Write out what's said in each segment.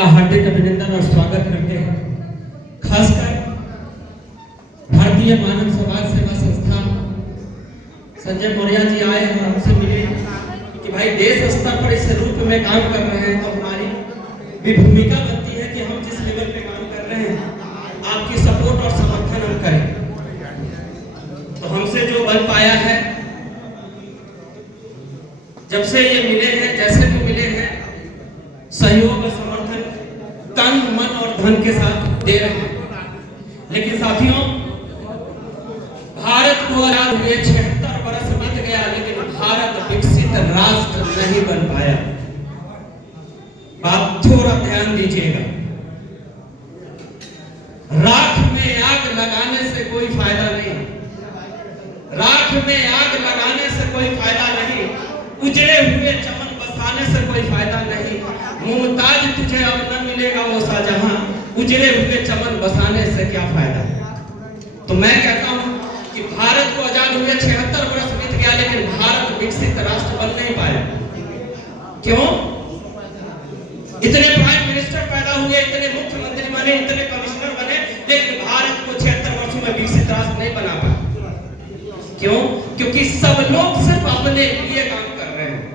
का हार्दिक अभिनंदन और स्वागत करते हैं। खासकर भारतीय मानव समाज सेवा संस्था संजय मौर्य जी आए और हमसे मिले कि भाई देश स्तर पर इस रूप में काम कर रहे हैं, तो हमारी भी भूमिका बनती है कि हम जिस लेवल पे काम कर रहे हैं आपकी सपोर्ट और समर्थन हम करें। तो हमसे जो बन पाया है, जब से ये मिले हैं, जैसे भी मिले हैं, सहयोग और समर्थन तन मन और धन के साथ दे रहे हैं। लेकिन साथियों, भारत को आजाद हुए 76 वर्ष बीत गया, लेकिन भारत विकसित राष्ट्र नहीं बन पाया। बात थोड़ा ध्यान दीजिएगा। राख में आग लगाने से कोई फायदा नहीं, राख में आग लगाने से कोई फायदा नहीं, उजड़े हुए चमन बसाने से कोई फायदा नहीं। मुमताज तुझे अब न मिलेगा वो शाहजहां, उजड़े हुए चमन बसाने से क्या फायदा। तो मैं कहता हूं कि भारत को आजाद हुए 76 वर्ष बीत गया, लेकिन भारत विकसित राष्ट्र बन नहीं पाया। क्यों? इतने प्राइम मिनिस्टर पैदा हुए, इतने मुख्यमंत्री बने, इतने कमिश्नर बने, लेकिन भारत को 76 वर्षों में विकसित राष्ट्र नहीं बना पाया। क्यों? क्योंकि सब लोग सिर्फ अपने लिए काम कर रहे हैं,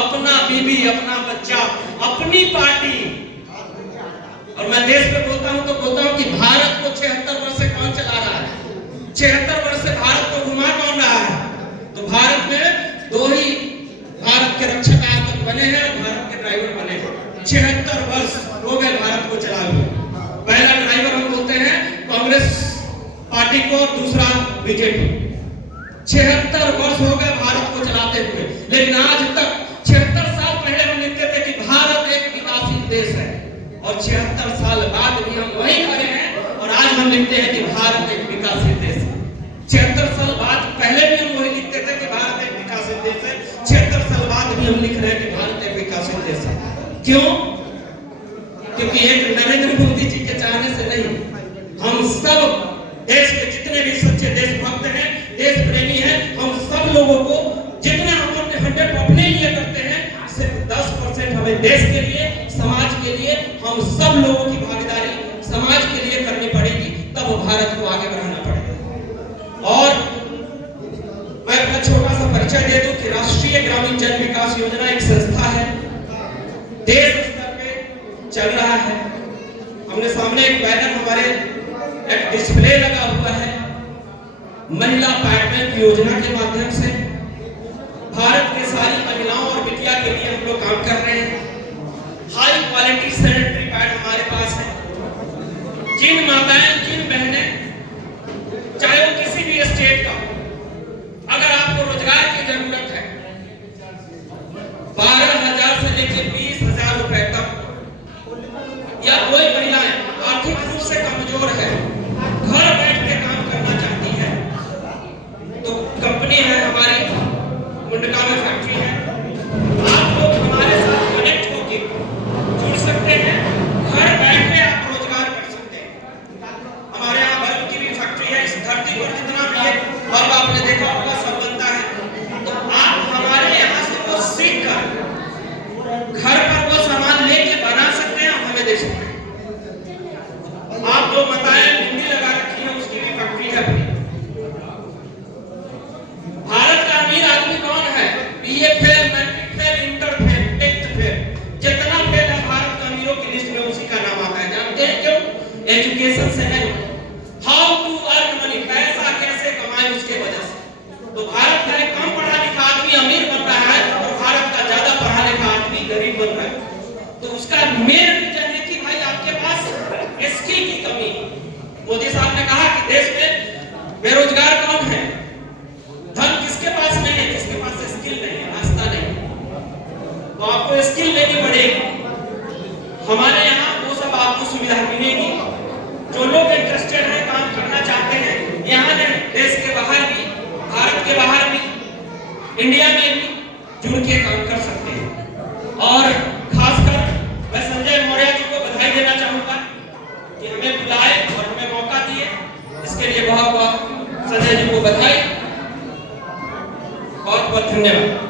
अपना बीबी, अपना बच्चा, अपनी पार्टी। और मैं देश में बोलता हूं तो बोलता हूं कि भारत को 76 वर्ष से कौन चला रहा है? 76 वर्ष से भारत को घुमा कौन रहा है? तो भारत में दो ही भारत के रक्षक आज तक बने हैं, भारत के ड्राइवर बने हैं। 76 वर्ष हो गए भारत को चला हुए। पहला ड्राइवर हम बोलते हैं कांग्रेस पार्टी को, और दूसरा बीजेपी। 76 वर्ष हो गए भारत को चलाते हुए, लेकिन आज तक 76 साल पहले हम लिखते थे कि भारत एक विकासशील देश है, और 76 साल बाद भी हम वही खड़े हैं, और आज हम लिखते हैं कि भारत एक विकासशील देश है। 76 साल बाद पहले भी हम वही लिखते थे कि भारत एक विकासशील देश है, 76 साल बाद भी हम लिख रहे हैं कि भारत एक विकासशील देश है। क्यों? क्योंकि एक नरेंद्र मोदी जी के चाहने से नहीं, हम सब देश के जितने भी सच्चे देशभक्त हैं, देश प्रेमी हैं, हम सब लोगों को जितना हम अपने 100 अपने लिए करते हैं, सिर्फ 10% हमें देश के लिए, समाज के लिए, हम सब लोगों की भागीदारी समाज के लिए करनी पड़ेगी, तब भारत को आगे बढ़ाना पड़ेगा। और मैं अपना छोटा सा परिचय दे दूं कि राष्ट्रीय ग्रामीण जन विकास योजना एक संस्था है, देश स्तर पे चल रहा है। हमने सामने एक बैनर, हमारे एक डिस्प्ले लगा हुआ है। महिला पैड योजना के माध्यम से भारत के सारी महिलाओं और बिटिया के लिए हम लोग काम कर रहे हैं। हाई क्वालिटी सैनिटरी पैड हमारे पास है। जिन माताएं, जिन बहनें, चाहे वो किसी भी स्टेट का, अगर आपको रोजगार की जरूरत है, 12,000 से लेकर 20,000 रुपए तक, या कोई महिलाएं आर्थिक रूप से कमजोर है, घर बैठ के काम करना चाहती है, तो कंपनी है हमारी, मुंडका में फैक्ट्री है। आप लोग हमारे साथ कनेक्ट होके जुड़ सकते हैं, घर बैठे आप रोजगार कर सकते हैं। हमारे यहाँ बल्ब की भी फैक्ट्री है। इस धरती पर जितना भी है बल्ब आपने देखा होगा, सब बनता है। तो आप हमारे यहाँ से वो सीख कर घर पर वो सामान लेके बना सकते हैं, हमें दे सकते हैं। आप जो बताएं बिंदी लगा रखी है, उसकी भी फैक्ट्री है अपनी। भारत का अमीर आदमी कौन है? BA fail, matric fail, inter fail, 10th fail, जितना फेल है भारत के अमीरों की लिस्ट में उसी का नाम आता है। जानते हैं क्यों? एजुकेशन से नहीं, हाउ टू अर्न मनी, पैसा कैसे कमाए, उसके वजह से। तो भारत में कम पढ़ा लिखा आदमी अमीर बन रहा है, और भारत का ज्यादा पढ़ा लिखा आदमी गरीब बन रहा है। तो उसका मेन रीजन है कि भाई आपके पास स्किल की कमी है। मोदी साहब ने कहा कि देश में बेरोजगार कौन है? धन किसके पास नहीं है? जिसके पास स्किल नहीं है, रास्ता नहीं। तो आपको स्किल लेनी पड़ेगी। हमारे यहाँ वो सब आपको सुविधा मिलेगी। जो लोग इंटरेस्टेड हैं, काम करना चाहते हैं, यहाँ ने देश के बाहर भी, भारत के बाहर भी, इंडिया में भी जुड़ के काम कर सकते हैं। और खासकर मैं संजय मौर्य जी को बधाई देना चाहूंगा कि हमें बुलाए और हमें मौका दिए। इसके लिए बहुत बहुत संजय जी को बधाई, बहुत बहुत धन्यवाद।